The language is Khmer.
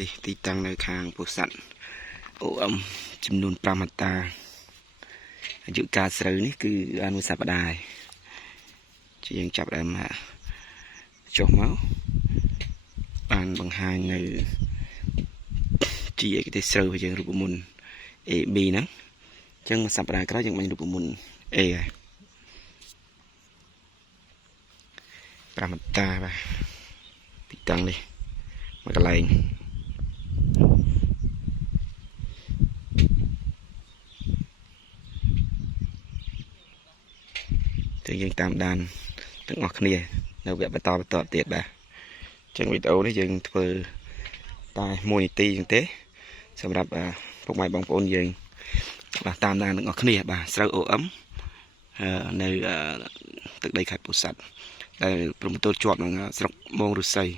នេះទីតាំងនៅខាងពោធិ៍សាត់អូចំនួន5ហិកតាអាយុកាលស្រូវនេះគឺបានមួយសប្តាហ៍ជាយើងចាប់ដើមចុះមកបានបង្ហាញនៅជាឯកទេសស្រូវរបស់យើងរូបមន្ត AB ហ្នឹងអញ្ចឹងមួយសប្តាហ៍ក្រោយយើងបានរូបមន្ត A ហើយ5ហិកតាបាទទីតាំងនេះមួយកន្លែងយើងតាមដានទាំងអស់គ្នានៅវគ្គបន្តទៀតបាទអញ្ចឹងវីដេអូនេះយើងធ្វើតែ1នាទីអញ្ចឹងទេសម្រាប់ពុកម៉ែបងប្អូនយើងបាទតាមដានទាំងអស់គ្នាបាទស្រូវ OM នៅទឹកដីខេត្តពោធិ៍សាត់ដែលប្រមូលជាប់នឹងស្រុកមងរុស័យ